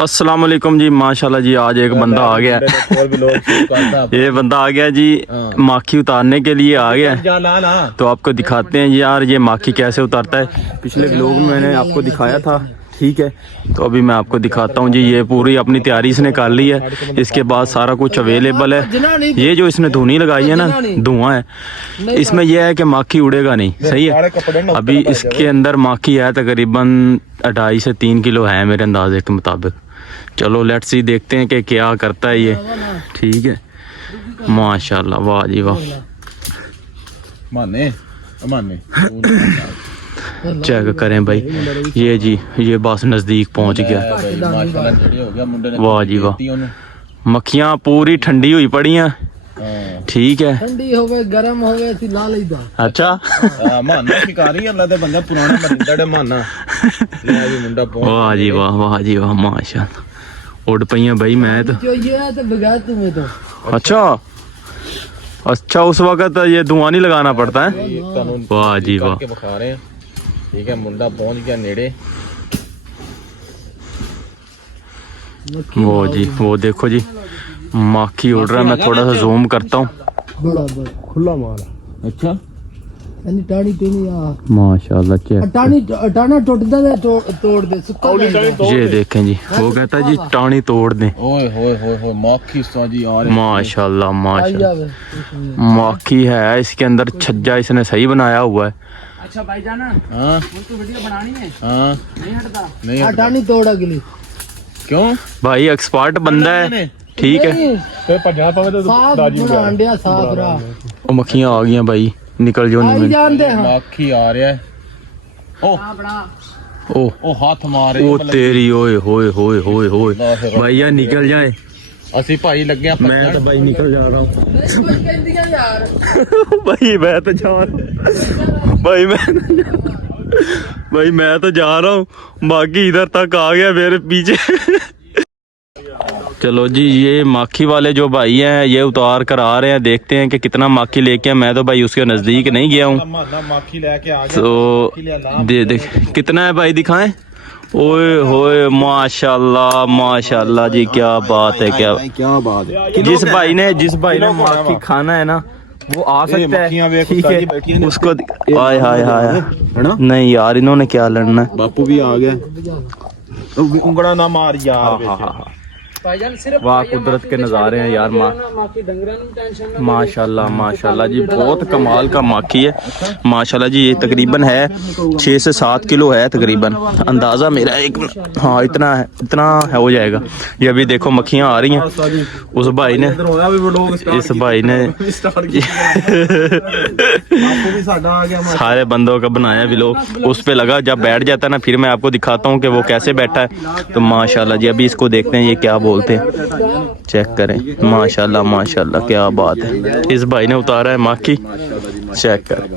अस्सलाम वालेकुम जी। माशाल्लाह जी, आज एक बंदा आ गया। ये बंदा आ गया जी, माखी उतारने के लिए आ गया। तो आपको दिखाते हैं यार ये माखी कैसे उतारता है। पिछले व्लॉग में मैंने आपको दिखाया था, ठीक है। तो अभी मैं आपको दिखाता हूँ जी। ये पूरी अपनी तैयारी इसने कर ली है। इसके बाद सारा कुछ अवेलेबल है। ये जो इसने धुनी लगाई है ना, धुआं है, इसमें यह है कि माखी उड़ेगा नहीं, सही है। अभी इसके अंदर माखी है तकरीबन 2.5 से 3 किलो है मेरे अंदाजे के मुताबिक। चलो लेट्स सी, देखते हैं कि क्या करता है ये। ठीक है, माशाल्लाह, वाह जी वाह। चेक करें भाई, ये जी ये बस नजदीक पहुंच गया। वाह जी वाह। मक्खियां पूरी ठंडी हुई पड़ी हैं, ठीक है। ठंडी हो गई, गर्म हो गई, ला लेदा। अच्छा, माना शिकारी अल्लाह दे बंदा पुराना बंदा डे माना ले मुंडा पहुंच। वाह जी वाह, वाह जी वाह, माशाल्लाह। उड़ पई भाई मैं तो। जो ये है तो बगैर तुम्हें तो। अच्छा अच्छा, उस वक्त ये धुआं नहीं लगाना पड़ता है। वाह जी वाह, बखा रहे हैं, ठीक है। मुंडा पहुंच गया नेड़े। वो जी वो देखो जी, माखी उड़ रहा है। मैं थोड़ा सा जूम करता हूँ। बड़ा खुला माल। अच्छा, यानी टाणी टूनी आ माशाल्लाह। चेक, टाणी टाना टूटदा है, तोड़ दे सुक्का। ये देखें जी, वो कहता है जी टाणी तोड़ दें। ओए होए होए होए, माखी साजी आ रही। माशाल्लाह माशाल्लाह, माखी है इसके अंदर। छज्जा इसने सही बनाया हुआ है। अच्छा भाईजान, हां मुझको वीडियो बनानी है। हां, नहीं हटता, नहीं टाणी तोड़ अगली। क्यों भाई, एक्सपर्ट बंदा है, ठीक है। फिर भजा पावे तो दाजी अंडिया साफ रहा। वो मक्खियां आ गई भाई, निकल जो नहीं। जानते हैं माखी आ रहा है। ओ ओ हाथ मारे। ओ तेरी, ओए होए होए होए होए। भैया निकल जाए। ਅਸੀਂ ਭਾਈ ਲੱਗਿਆ मैं तो भाई निकल जा रहा हूँ। यार भाई मैं तो जा रहा हूँ। भाई मैं तो जा रहा हूँ। बाकी इधर तक आ गया मेरे पीछे। चलो जी, ये माखी वाले जो भाई हैं ये उतार कर आ रहे हैं। देखते हैं कि कितना माखी लेके। मैं तो भाई उसके नजदीक नहीं गया हूँ। तो दे कितना है भाई, दिखाएं। ओए होए, माशाल्लाह माशाल्लाह जी, क्या बात है, क्या बात है। जिस भाई ने माखी खाना है ना, वो आ सकता है, ठीक है। उसको हाय हाय हाय, नहीं यार, इन्होंने क्या लड़ना है। बापू भी आ गया, उंगड़ा ना मार यार। वाह, कुदरत के नज़ारे हैं यार। माशाल्लाह माशाल्लाह जी, बहुत कमाल का माखी है माशाल्लाह जी। ये तकरीबन है 6 से 7 किलो है तकरीबन, अंदाज़ा मेरा एक। हाँ, इतना है, हो जाएगा। ये अभी देखो मक्खियाँ आ रही हैं। उस भाई ने, इस भाई ने सारे बंदों का बनाया व्लॉग, उस पे लगा। जब बैठ जाता है ना, फिर मैं आपको दिखाता हूँ कि वो कैसे बैठा है। तो माशाल्लाह जी, अभी इसको देखते हैं ये क्या बोलते हैं। चेक करें, माशाल्लाह माशाल्लाह, क्या बात है। इस भाई ने उतारा है माखी, चेक करें।